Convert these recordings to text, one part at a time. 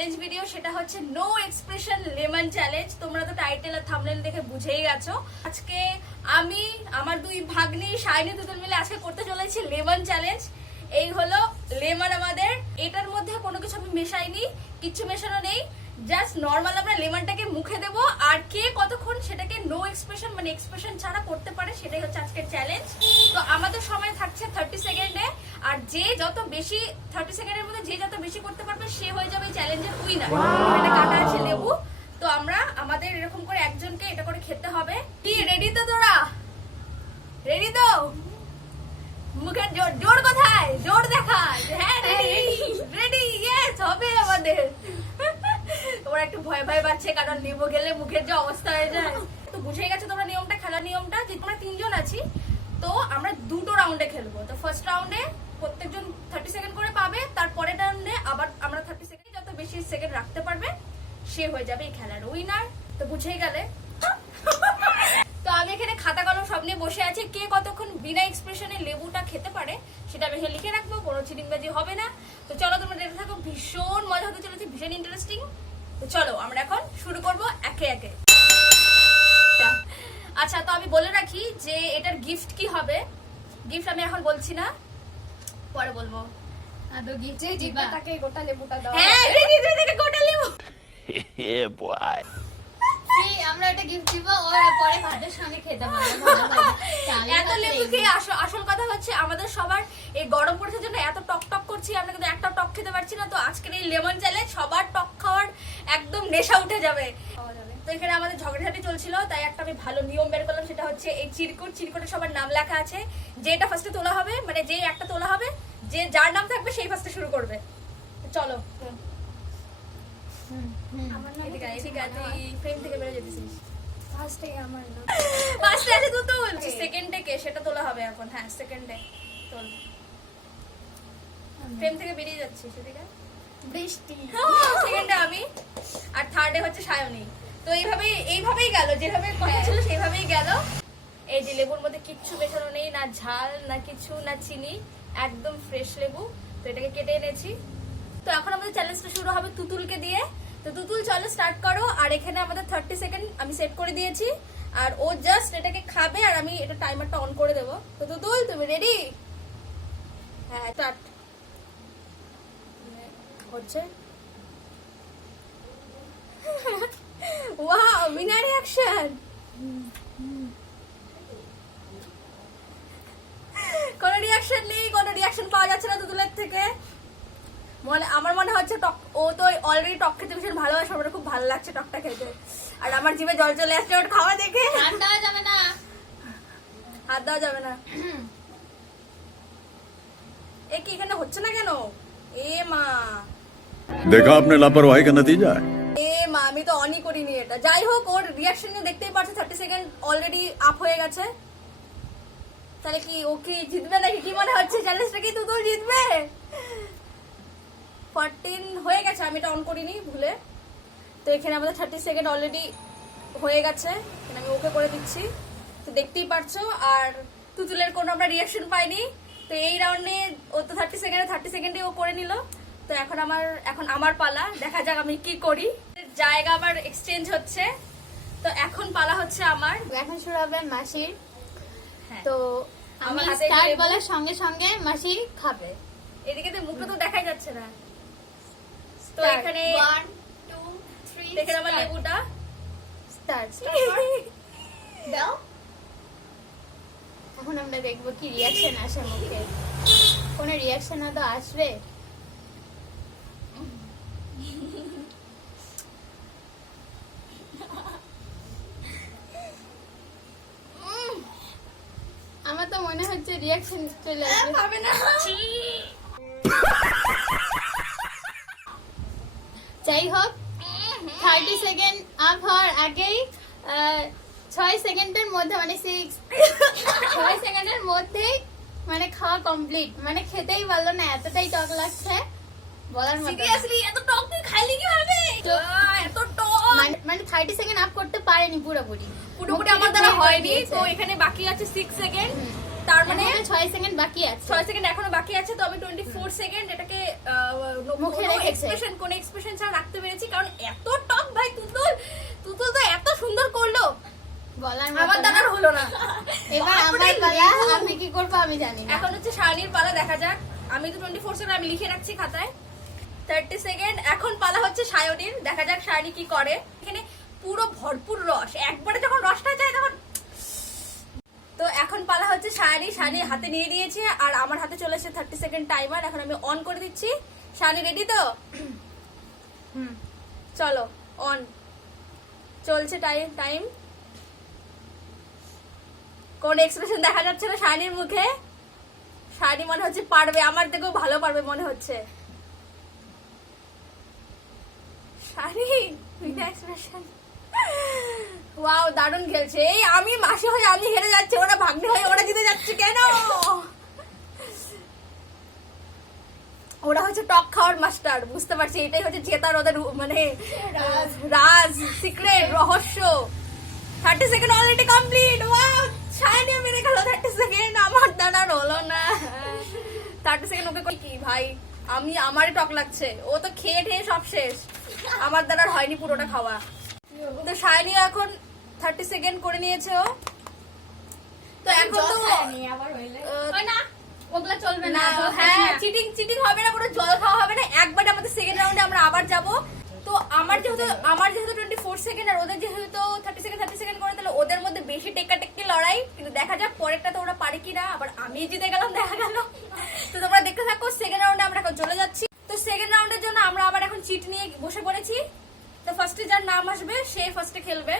Challenge video, সেটা হচ্ছে no expression lemon challenge. তোমরা তো টাইটেল আর থাম্বনেল দেখে বুঝেই গেছো। আজকে আমি আমার দুই ভাগ্নি শাইনি তুতুল মিলে আজকে করতে চলেছি লেমন চ্যালেঞ্জ। এই হলো লেমন আমাদের। এটার মধ্যে কোনো কিছু আমি মেশাইনি, কিচ্ছু মেশানো নেই, জাস্ট নর্মাল আমরা লেমনটাকে মুখে দেব। আর কে কতক্ষণ সেটাকে নো এক্সপ্রেশন মানে এক্সপ্রেশন ছাড়া করতে পারে সেটাই হচ্ছে আজকের চ্যালেঞ্জ। তো আমাদের সময় থাকছে 30 সেকেন্ডে, আর যে যত বেশি 30 সেকেন্ডের মধ্যে যে যত বেশি করতে পারবে সে হয়ে যাবে চ্যালেঞ্জের উইনার। এটা কাটা আছে লেবু। তো আমরা আমাদের এরকম করে একজনকে এটা করে খেতে হবে। কি রেডি তো তোরা? রেডি তো? মুখের জোর জোর কোথায়? জোর দেখা। হ্যাঁ রেডি রেডি, ইয়েস হবে আমাদের। তোমরা একটু ভয় ভয় পাচ্ছে কারণ লেবু গেলে মুখের যে অবস্থা হয়ে যায়। তো বুঝে গেছো তোমরা নিয়মটা, খেলার নিয়মটা, যে তোমরা 3 জন আছি তো আমরা 2টো রাউন্ডে খেলবো। তো ফার্স্ট রাউন্ডে প্রত্যেকজন 30 সেকেন্ড করে পাবে, তারপরের রাউন্ডে আবার আমরা 30 সেকেন্ড, যত বেশি সেকেন্ড রাখতে পারবে সে হয়ে যাবে এই খেলার উইনার। তো বুঝেই গেলে। তো আমি এখানে খাতা কলম সব নিয়ে বসে আছি। কে কতক্ষণ বিনা এক্সপ্রেশনে লেবুটা খেতে পারে সেটা আমি এখানে লিখে রাখবো, কোনো চিটিংবাজি হবে না। তো চলো তোমরা দেখতে থাকো, ভীষণ মজা হতে চলেছে, ভীষণ ইন্টারেস্টিং। তো চলো আমরা এখন শুরু করবো একে একে। আচ্ছা, তো আমি বলে রাখি যে এটার গিফট কি হবে। গিফট আমি এখন বলছি না, পরে বলবো। আদো গিফট যে জিবাটাকে গোটা লেবুটা দাও। হ্যাঁ রেডি গোটা লেবু। Yeah, boy. এই আমরা এটা গিফট দিব, ওর পরে ভাতের সঙ্গে খেতে পারবো ভালো হবে। এত লেবু খেয়ে আসল কথা হচ্ছে আমাদের সবার এই গরম পড়েছে জন্য এত টক টক করছি, আমরা কিন্তু একটা টক খেতে পারছি না। তো আজকের এই লেমন চ্যালেঞ্জ সবার টক খাওয়ার একদম নেশা উঠে যাবে। তো এখানে আমাদের ঝগড়াঝাটি চলছিল, তাই একটা আমি ভালো নিয়ম বের করলাম, সেটা হচ্ছে এই চিরকুটে সবার নাম লেখা আছে। যেটা ফার্স্টে তোলা হবে, মানে যে একটা তোলা হবে, যে যার নাম থাকবে সেই ফার্স্টে শুরু করবে। চলো আমার নাম এদিকে এদিকে তুই ফ্রেম থেকে বেরিয়ে যেতেছিস। ফার্স্টে আমার নাম ফার্স্টে আছে তো তোল, সেকেন্ডে কে সেটা তোলা হবে এখন। হ্যাঁ সেকেন্ডে তোল, ফ্রেম থেকে বেরিয়ে যাচ্ছি সেদিকে। বৃষ্টি। সেকেন্ডে আমি, আর থার্ডে হচ্ছে সায়নী। তো এইভাবেই গেল, যেভাবে কথা ছিল সেইভাবেই গেল। এই যে লেবুর মধ্যে কিচ্ছু মেশানো নেই, না ঝাল না কিছু, না চিনি, একদম ফ্রেশ লেবু। তো এটাকে কেটে এনেছি। তো এখন আমাদের চ্যালেঞ্জটা শুরু হবে তুতুলকে দিয়ে। তো তুতুল চলো স্টার্ট করো। আর এখানে আমাদের 30 সেকেন্ড আমি সেট করে দিয়েছি, আর ও জাস্ট এটাকে খাবে আর আমি এটা টাইমারটা অন করে দেবো। তো তুতুল তুমি রেডি? হ্যাঁ স্টার্ট হচ্ছে। ওয়াও, বিনা রিঅ্যাকশন। কোনো রিঅ্যাকশন নেই, কোনো রিঅ্যাকশন পাওয়া যাচ্ছে না তুতুলের থেকে। আমার মনে হচ্ছে টক, ও তো অলরেডি টক খেতে ভীষণ ভালোবাসে, আমার খুব ভালো লাগছে টকটা খেতে। আর আমার জিভে জল চলে আসছে ওর খাওয়া দেখে। হাত দেওয়া যাবে না, হাত দেওয়া যাবে না। এ কি এখানে হচ্ছে না কেন? এ মা, देखा आपने लापरवाही का नतीजा है। এ মা, আমি তো অনই করিনি এটা। যাই হোক, ওর রিঅ্যাকশন দেখতেই পারছে 30 সেকেন্ড অলরেডি আপ হয়ে গেছে। তাহলে কি ও কি জিতবে নাকি? কি মনে হচ্ছে চ্যালেঞ্জটা কি তুতুল জিতবে? 14 হয়ে গেছে, আমি এটা অন করিনি ভুলে। তো এখানে আমাদের 30 সেকেন্ড অলরেডি হয়ে গেছে, এখানে আমি ওকে করে দিচ্ছি। তো দেখতেই পারছো। আর তুতুলের কোনো আমরা রিঅ্যাকশন পাইনি। তো এই রাউন্ডে ও তো 30 সেকেন্ডে ও করে নিল। তো এখন আমার পালা, দেখা যাক আমি কি করি। জায়গা আবার এক্সচেঞ্জ হচ্ছে। তো এখন পালা হচ্ছে আমার। এখন শুরু হবে মাসির। হ্যাঁ। তো আমি আমার হাতে স্টার্ট লেবু। বলার সঙ্গে সঙ্গে মাসি খাবে। এদিকে তো মুখটা তো দেখাই যাচ্ছে না। তো Start. এখানে 1 2 3 দেখেন আমার লেবুটা। স্টার্ট দাও। এখন আমরা দেখবো কি রিঅ্যাকশন আসে মুখে। কোনো রিঅ্যাকশন তো আসবে। আমার তো মনে হচ্ছে রিঅ্যাকশন চলে আসবে। পাবে না। যাই হোক, 30 সেকেন্ড আপ হওয়ার আগেই 6 সেকেন্ডের মধ্যে, মানে 6 সেকেন্ডের মধ্যেই মানে খাওয়া কমপ্লিট। মানে খেতেই পারলো না, এতটাই টক লাগছে বলার মতো না। সিরিয়াসলি এত টক তুই খাইলি কিভাবে? তো- এত টক মানে 30 সেকেন্ড আপ করতে পারেনি পুরোপুরি আমার দ্বারা হয়নি। তো এখানে বাকি আছে 6 সেকেন্ড, তার মানে 6 সেকেন্ড বাকি আছে। 6 সেকেন্ড এখনো বাকি আছে। তো আমি 24 সেকেন্ড এটাকে মুখে রেখেছে। কোন এক্সপ্রেশন ছাড়া রাখতে পেরেছি, কারণ এত টক ভাই তুতুল তো এত সুন্দর করলো, বলার আমার দ্বারা হলো না। এবার আমার পালা, আমি কি করব আমি জানি না। এখন হচ্ছে শাইনির পালা, দেখা যাক। আমি তো 24 সেকেন্ড আমি লিখে রাখছি খাতায়। 30 সেকেন্ড এখন পালা হচ্ছে সায়নীর, দেখা যাক শাইনি কি করে। এখানে পুরো ভরপুর রস, একবারে যখন রসটা যায় তখন। তো এখন পালা হচ্ছে শাইনি হাতে নিয়ে নিয়েছে, আর আমার হাতে চলে এসেছে 30 সেকেন্ড টাইমার। এখন আমি অন করে দিচ্ছি। শাইনি রেডি তো? চলো অন, চলছে টাইম। কোন এক্সপ্রেশন দেখা যাচ্ছে না শাইনির মুখে। শাইনি মনে হচ্ছে পারবে, আমার থেকেও ভালো পারবে মনে হচ্ছে। শাইনি এক্সপ্রেশন, ওয়াও দারুণ খেলছে। এই আমি মাসি হয়ে আমি হেরে যাচ্ছি, ওরা ভাগ্নে হয়ে ওরা জিতে যাচ্ছে কেন? ওরা হচ্ছে টক খাওয়ার মাস্টার, বুঝতে পারছি। এটাই হচ্ছে জেতার ওদের মানে রাজ, সিক্রেট, রহস্য। 30 second already complete. Wow shiny মেরে গেল 30 সেকেন্ড, আমার দ্বারা হলো না। 30 সেকেন্ড ওকে কি ভাই, আমারই টক লাগছে। ও তো খেয়ে ঠেয়ে সব শেষ, আমার দ্বারা হয়নি পুরোটা খাওয়া। তো শাইনি এখন 30 সেকেন্ড করে নিয়েছে ও। তো এখন তো না ওগুলা চলবে না। হ্যাঁ চিটিং হবে না, পুরো জল খাওয়া হবে না। একবার আমাদের সেকেন্ড রাউন্ডে আমরা আবার যাব। তো আমার যেহেতু 24 সেকেন্ড আর ওদের যেহেতু 30 সেকেন্ড করে, তাহলে ওদের মধ্যে বেশি টেক্কাটেক্কি লড়াই। কিন্তু দেখা যাক পরেরটা তো ওরা পারে কিনা, আবার আমি জিতে গেলাম দেখা গেল। তো তোমরা দেখতে থাকো। সেকেন্ড রাউন্ডে আমরা এখন চলে যাচ্ছি। তো সেকেন্ড রাউন্ডের জন্য আমরা আবার এখন চিট নিয়ে বসে পড়েছি। তো ফার্স্টে যার নাম আসবে সে ফার্স্টে খেলবে।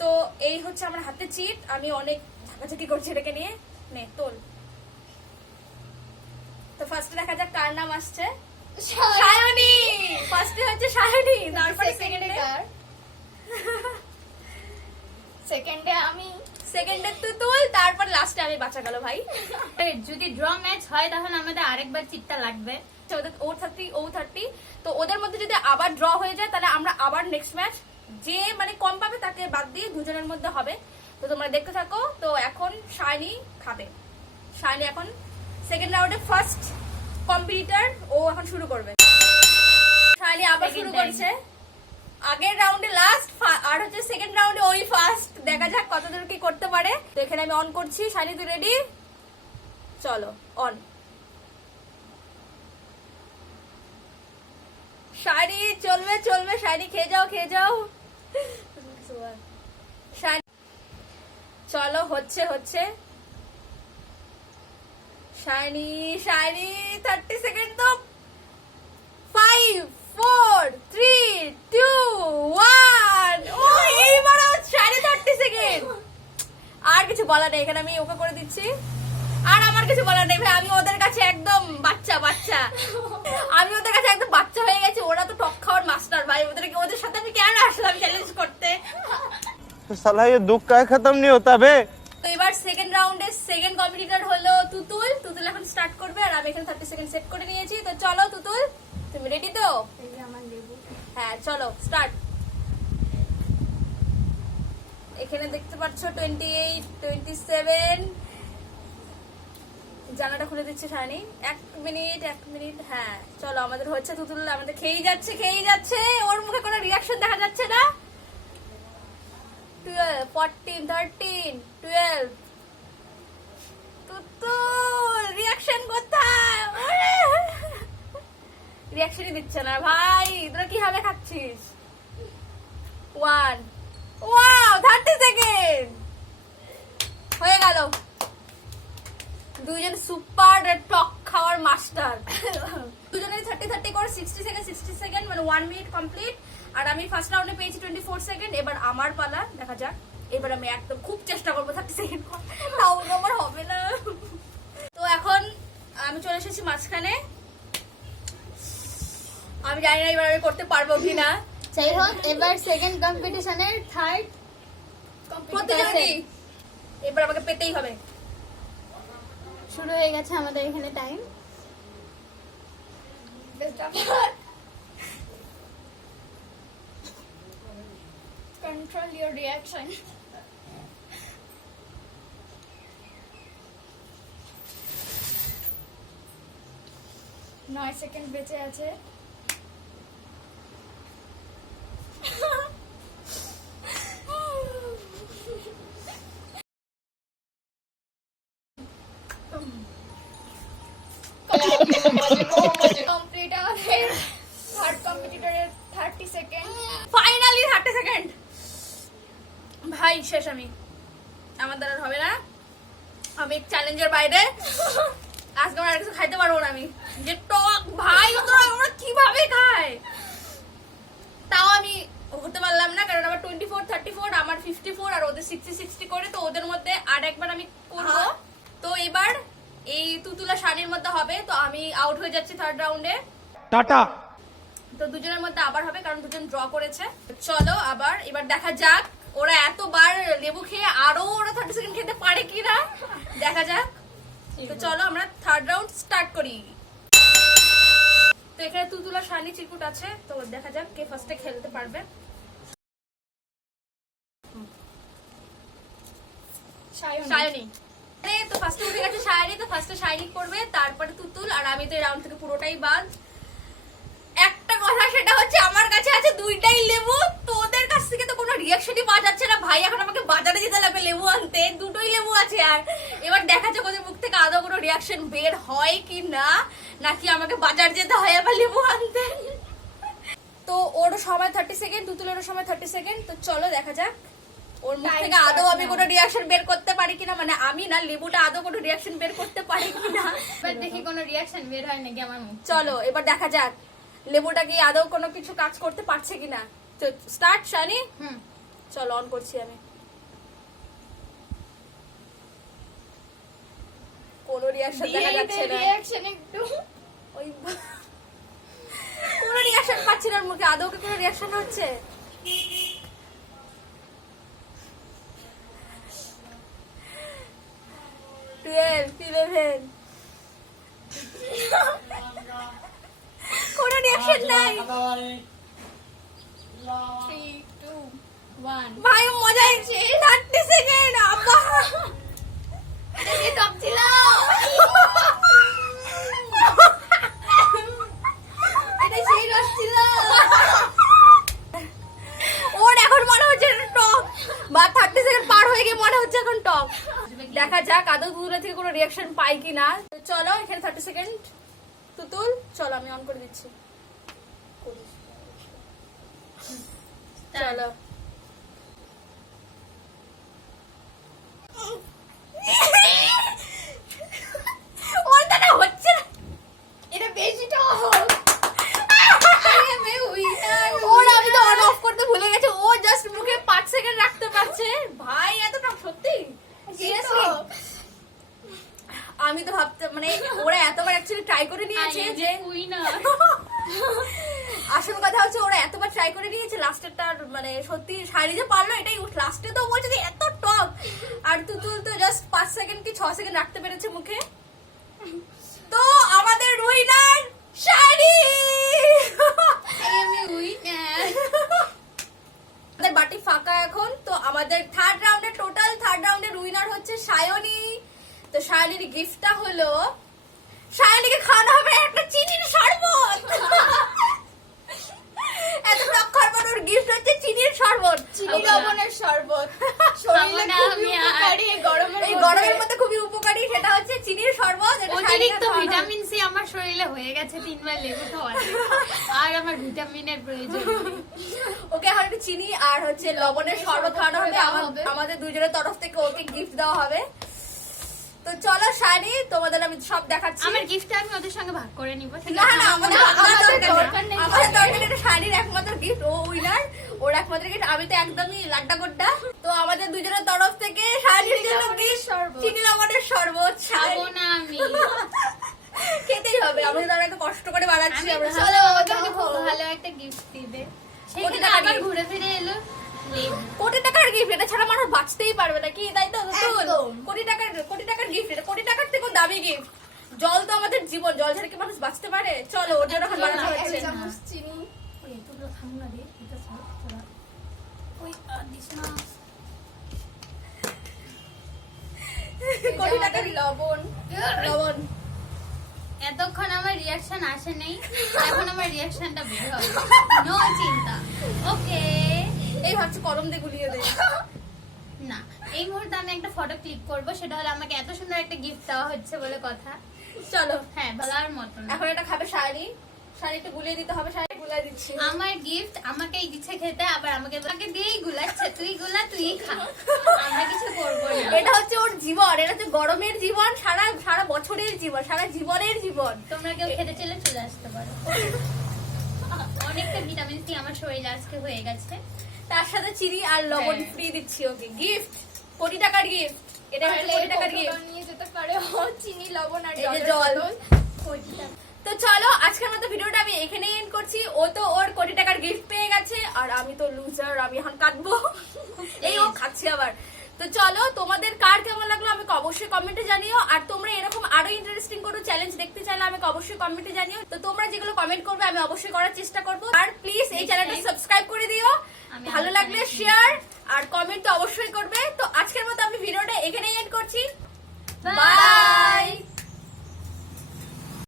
তো এই হচ্ছে আমার হাতে চিট, আমি অনেক ঝাঁকাঝাঁকি করছি এটাকে নিয়ে। নে তোল। তো ফার্স্টে দেখা যাক কার নাম আসছে। সায়নী ফার্স্টে হচ্ছে সায়নী, তারপরে সেকেন্ডে আমি, সেকেন্ডে তুতুল, তারপর লাস্টে আমি। বাঁচা গেল ভাই। যদি ড্র ম্যাচ হয় তখন আমাদের আরেকবার চিটটা লাগবে। ওদের ও 30। তো ওদের মধ্যে যদি আবার ড্র হয়ে যায়, তাহলে আমরা আবার নেক্সট ম্যাচ যে মানে কম পাবে তাকে বাদ দিয়ে দুজনের মধ্যে হবে। তো তোমরা দেখতে থাকো। তো এখন শাইনি খাবে। শাইনি এখন সেকেন্ড রাউন্ডে ফার্স্ট কম্পিটিটর, ও এখন শুরু করবে। শাইনি আবার শুরু করছে। আগের রাউন্ডে লাস্ট, আর হচ্ছে সেকেন্ড রাউন্ডে ওই ফার্স্ট। দেখা যাক কতদূর কি করতে পারে। তো এখানে আমি অন করছি। শাইনি তুই রেডি? চলো অন। শাইনি চলবে শাইনি খেয়ে যাও। চলো হচ্ছে শাইনি 30 সেকেন্ড তো। 5 4 3 2 1। ও এইবার শাইনি 30 সেকেন্ড। আর কিছু বলার নেই, এখানে আমি ওকে করে দিচ্ছি। আর আমার কিছু বলার নেই ভাই, আমি ওদের কাছে একদম বাচ্চা। আমি ওদের কাছে একদম বাচ্চা হয়ে গেছি। ওরা তো টক খাওয়ার মাস্টার ভাই, ওদের সাথে আমি কেন আসলাম চ্যালেঞ্জ করতে? तो साला ये दुख का खत्म नहीं होता बे। তো এবার সেকেন্ড রাউন্ডে সেকেন্ড কম্পিটিটর হলো তুতুল এখন স্টার্ট করবে, আর আমি এখানে 30 সেকেন্ড সেট করে নিয়েছি। তো চলো তুতুল, তুমি রেডি তো? হ্যাঁ চলো স্টার্ট। এখানে দেখতে পাচ্ছ 28 27। জানাটা খুলে দিচ্ছে শাইনি। 1 মিনিট। হ্যাঁ চলো, আমাদের হচ্ছে। তুতুল আমাদের খেয়েই যাচ্ছে। ওর মুখে কোনো রিয়াকশন দেখা যাচ্ছে না। 12 14 13 12। তুতুল রিয়াকশন কোথায়? রিয়াকশনই দিচ্ছে না ভাই। তোরা কিভাবে খাচ্ছিস? 1। ওয়াও 30 সেকেন্ড হয়ে গেল। দুইজন সুপার টক খাওয়ার মাস্টার। দুজনের 30 করে 60 সেকেন্ড মানে 1 মিনিট কমপ্লিট। আর আমি ফার্স্ট রাউন্ডে পেয়েছি 24 সেকেন্ড। এবার আমার পালা, দেখা যাক। এবার আমি একদম খুব চেষ্টা করবো 30 সেকেন্ড, তাও আমার হবে না। তো এখন আমি চলে এসেছি মাঝখানে। আমি জানি না এবার আমি করতে পারবো কিনা। যাই হোক, এবার সেকেন্ড কম্পিটিশনের থার্ড প্রতিযোগী, এবার আমাকে পেতেই হবে। শুরু হয়ে গেছে আমাদের এখানে time. control your reaction. 9 second বেঁচে আছে। কমপ্লিট আমাদের থার্ড কম্পিটিটরের 30 সেকেন্ড। Finally 30 second. ভাই শেষ আমি, আমার দ্বারা আর হবে না, আমি চ্যালেঞ্জের বাইরে। আজকে আমার আর কিছু খাইতে পারবো না আমি, যে টক ভাই তোরা আমরা কিভাবে খায়। তাও আমি হতে পারলাম না, কারণ আমার 24 34, আমার 54 আর ওদের 60 60 করে, তো ওদের মধ্যে আর একবার আমি করব। তো এবার এই তুতুলা শানির মধ্যে হবে, তো আমি আউট হয়ে যাচ্ছি থার্ড রাউন্ডে। टाटा তো দুজনের মধ্যে আবার হবে, কারণ দুজন ড্র করেছে। চলো আবার এবার দেখা যাক ওরা এতবার লেবু খেয়ে আরো ওরা 30 সেকেন্ড খেতে পারে কিনা, দেখা যাক। তো চলো আমরা থার্ড রাউন্ড স্টার্ট করি। তো এখানে তুতুলা শানি চিরকুট আছে, তো দেখা যাক কে ফার্স্টে খেলতে পারবে। সায়নী তো ফার্স্টে উঠে গেছে সায়নী, তো ফার্স্টে সায়নী করবে, তারপরে তুতুল, আর আমি তো এই রাউন্ড থেকে পুরোটাই বাদ। একটা কথা, সেটা হচ্ছে আমার কাছে আছে দুইটাই লেবু, তো ওদের কাছ থেকে তো কোনো রিয়াকশনই পাওয়া যাচ্ছে না। ভাই এখন আমাকে বাজারে যেতে লাগবে লেবু আনতে, দুটোই লেবু আছে। আর এবার দেখা যাক ওদের মুখ থেকে আদৌ কোনো রিয়াকশন বের হয় কি না, নাকি আমাকে বাজার যেতে হয় আবার লেবু আনতে। তো ওর সময় 30 সেকেন্ড, তুতুলেরও সময় 30 সেকেন্ড। তো চলো দেখা যাক ওর মুখ থেকে আদৌ আমি কোনো রিয়াকশন বের করতে পারি কিনা, মানে আমি না, লেবুটা আদৌ কোনো রিয়াকশন বের করতে পারি কিনা। এবার দেখি কোনো রিয়াকশন বের হয় নাকি আমার মুখ। চলো এবার দেখা যাক লেবুটা কি আদৌ কোনো কিছু কাজ করতে পারছে কিনা। তো স্টার্ট শানি। চলো অন করছি আমি। কোনো রিয়াকশন দেখা যাচ্ছে না, রিয়াকশন একটু ওই কোনো রিয়াকশন পাচ্ছি না ওর মুখে, আদৌ কি কোনো রিয়াকশন হচ্ছে। কোনো রিয়াকশন নাই 3 2 1 ভাই, মজা হচ্ছে। 30 সেকেন্ড আব্বা, এটা কি টপ ছিল? এটা সেই রস ছিল। ওর এখন মনে হচ্ছে টক, বা 30 সেকেন্ড পার হয়ে গিয়ে মনে হচ্ছে এখন টক। দেখা যাক আদৌ তুতুলা থেকে কোনো রিয়াকশন পাই কিনা। তো চলো এখানে 30 সেকেন্ড। তুতুল চলো আমি অন করে দিচ্ছি। চলো ওর দ্বারা হচ্ছে না, এটা বেশি টক। আমি উইনার। ওর আমি তো অন অফ করতে ভুলে গেছি, ও জাস্ট মুখে 5 সেকেন্ড রাখতে পারছে। ভাই এত টক সত্যি, সিরিয়াসলি। আমি তো ভাবতে মানে ওরা এতবার অ্যাকচুয়ালি ট্রাই করে নিয়েছে যে উইনার। আসল কথা হচ্ছে ওরা এতবার ট্রাই করে নিয়েছে, লাস্টেরটার মানে সত্যি শাড়ি যে পারলো এটাই। লাস্টে তো বলছে যে এত টক, আর তুতুল তো জাস্ট 5 সেকেন্ড কি 6 সেকেন্ড রাখতে পেরেছে মুখে। তো আমাদের উইনার শাড়ি। আমি উইনার। আমাদের বাটি ফাঁকা এখন। তো আমাদের থার্ড রাউন্ডের উইনার হচ্ছে সায়নী। তো সায়নীর গিফটটা হলো, সায়নীকে খাওয়ানো হবে একটা চিনির শরবত। এত টক খাবার, ওর গিফট হচ্ছে চিনির শরবত, চিনি লবণের শরবত। শরীরে খুবই উপকারী, এই গরমের মধ্যে খুবই উপকারী, সেটা হচ্ছে চিনির শরবত। এটা সায়নীকে অতিরিক্ত খাওয়ানো হবে। ভিটামিন সি আমার শরীরে হয়ে গেছে 3 বার লেবু খাওয়াতে, আর আমার ভিটামিনের প্রয়োজন নেই। ওকে এখন একটু চিনি আর হচ্ছে লবণের শরবত খাওয়ানো হবে। আমাদের দুজনের তরফ থেকে ওকে গিফট দেওয়া হবে। তো চলো শানি, তোমাদের আমি সব দেখাচ্ছি। আমার গিফটটা আমি ওদের সঙ্গে ভাগ করে নিব। না না, আমাদের দরকার নেই। আমাদের দরকার নেই, এটা শানির একমাত্র গিফট, ও উইনার, ওর একমাত্র গিফট। আমি তো একদমই লাড্ডা গোড্ডা। তো আমাদের দুজনের তরফ থেকে শানির জন্য গিফট চিনি লবণের শরবত। খাবো না আমি। খেতেই হবে, আমাদের দ্বারা একটু কষ্ট করে বানাচ্ছি আমরা। চলো ওদেরকে খুব ভালো একটা গিফট দিবে, সেখানে টাকা আবার gift? ঘুরে ফিরে এলো লেবু। কোটি টাকার গিফট, এটা ছাড়া মানুষ বাঁচতেই পারবে না, কি তাই তো? একদম। কোটি টাকার গিফট, এটা কোটি টাকার থেকেও দামি গিফট। জল তো আমাদের জীবন, জল ছাড়া কি মানুষ বাঁচতে পারে? চলো ওর জন্য এখন বানানো হচ্ছে। চিনি। ওই এতগুলো খাবো না রে, এটা ছাড়া ওই দিস লবণ লবণ এতক্ষণ আমার রিয়াকশন আসে নেই, এখন আমার রিয়াকশনটা বের হবে, নো চিন্তা। ওকে, এই ভাবছি কলম দিয়ে গুলিয়ে দেয়। না এই মুহূর্তে আমি একটা ফটো ক্লিক করব, সেটা হলো আমাকে এত সুন্দর একটা গিফট দেওয়া হচ্ছে বলে কথা। চলো হ্যাঁ, বলার মতন। এখন এটা খাবে শাড়ি, শাড়ি একটু গুলিয়ে দিতে হবে, শাড়ি গুলিয়ে দিচ্ছি। আমার গিফট আমাকেই দিচ্ছে খেতে, আবার আমাকে দিয়েই গুলাচ্ছে, তুই গুলা তুই খা, আমরা কিছু করবো না। এটা হচ্ছে ওর জীবন, এটা হচ্ছে গরমের জীবন, সারা সারা বছরের জীবন, সারা জীবনের জীবন। তোমরা কেউ খেতে চলে চলে আসতে পারো। অনেকটা ভিটামিন সি আমার শরীরে আজকে হয়ে গেছে। তার সাথে চিনি আর লবণ হ্যাঁ। ফ্রি দিচ্ছি ওকে, গিফট, কোটি টাকার গিফট। এটা হচ্ছে কোটি টাকার গিফট। নিয়ে যেতে পারে চিনি লবণ আর এই যে জল। কোটি টাকা। তো চলো আজকের মতো ভিডিওটা আমি এখানেই এন্ড করছি। ও তো ওর কোটি টাকার গিফট পেয়ে গেছে, আর আমি তো লুজার, আমি এখন কাটবো। এই ও খাচ্ছে আবার। তো চলো, তোমাদের কার কেমন লাগলো আমাকে অবশ্যই কমেন্টে জানিও, আর তোমরা এরকম আরো ইন্টারেস্টিং কোনো চ্যালেঞ্জ দেখতে চাইলে আমাকে অবশ্যই কমেন্টে জানিও। তো তোমরা যেগুলো কমেন্ট করবে আমি অবশ্যই করার চেষ্টা করবো। আর প্লিজ এই চ্যানেলটা সাবস্ক্রাইব করে দিও, আমি ভালো আবার লাগলে শেয়ার আর কমেন্ট তো অবশ্যই করবে। তো আজকের মতো আমি ভিডিওটা এখানেই এন্ড করছি। Bye. বাই।